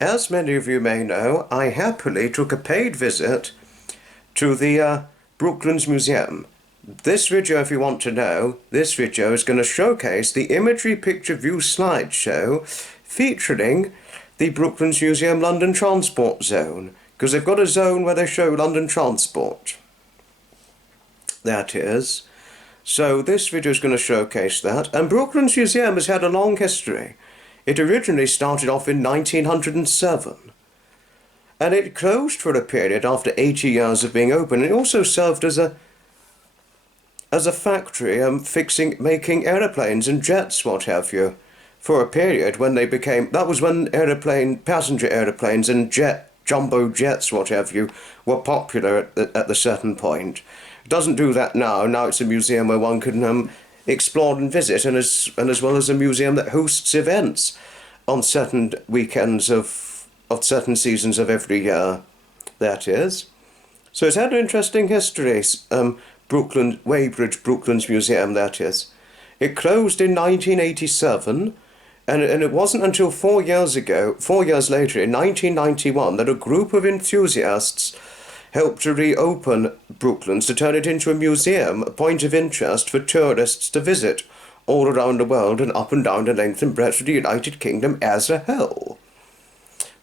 As many of you may know, I happily took a paid visit to the Brooklands Museum. This video, if you want to know, this video is going to showcase the Imagery Picture View Slideshow featuring the Brooklands Museum London Transport Zone, because they've got a zone where they show London Transport. That is. So this video is going to showcase that. And Brooklands Museum has had a long history. It originally started off in 1907. And it closed for a period after 80 years of being open. It also served as a factory making aeroplanes and jets, what have you, for a period when they became, that was when passenger aeroplanes and jumbo jets, what have you, were popular at the certain point. It doesn't do that now. Now it's a museum where one can explore and visit, and as well as a museum that hosts events on certain weekends of certain seasons of every year, that is. So it's had an interesting history, Weybridge Brooklands Museum, that is. It closed in 1987, and it wasn't until 4 years later, in 1991, that a group of enthusiasts helped to reopen Brooklands to turn it into a museum, a point of interest for tourists to visit all around the world and up and down the length and breadth of the United Kingdom as a whole.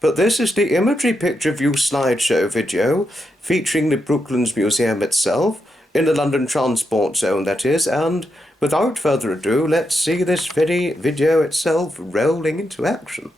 But this is the Imagery Picture View Slideshow video featuring the Brooklands Museum itself in the London Transport Zone, that is, and without further ado, let's see this video itself rolling into action.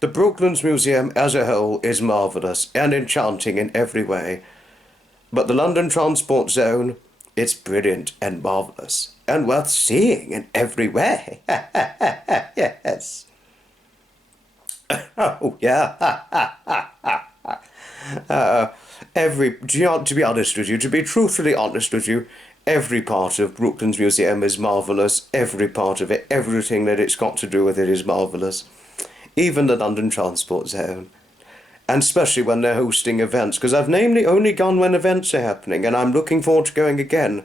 The Brooklands Museum as a whole is marvellous and enchanting in every way. But the London Transport Zone, it's brilliant and marvellous and worth seeing in every way. Yes. Oh, yeah. To be honest with you, to be truthfully honest with you, every part of Brooklands Museum is marvellous. Every part of it, everything that it's got to do with it is marvellous. Even the London Transport Zone. And especially when they're hosting events, because I've namely only gone when events are happening, and I'm looking forward to going again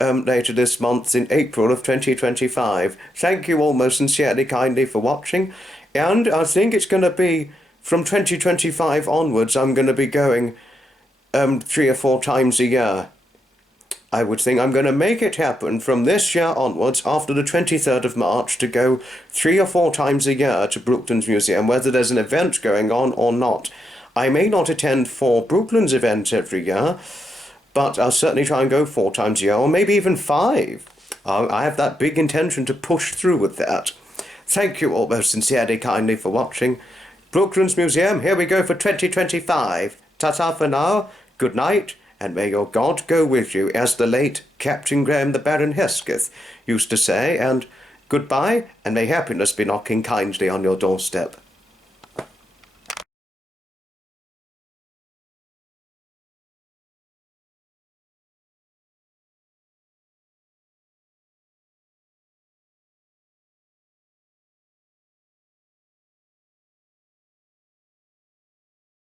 later this month in April of 2025. Thank you all most sincerely kindly for watching, and I think it's going to be from 2025 onwards, I'm going to be going 3 or 4 times a year. I would think I'm going to make it happen from this year onwards, after the 23rd of March, to go 3 or 4 times a year to Brooklands Museum, whether there's an event going on or not. I may not attend 4 Brooklands events every year, but I'll certainly try and go 4 times a year, or maybe even 5. I have that big intention to push through with that. Thank you all most sincerely kindly for watching. Brooklands Museum, here we go for 2025. Ta-ta for now, good night, and may your God go with you, as the late Captain Graham the Baron Hesketh used to say, and goodbye, and may happiness be knocking kindly on your doorstep.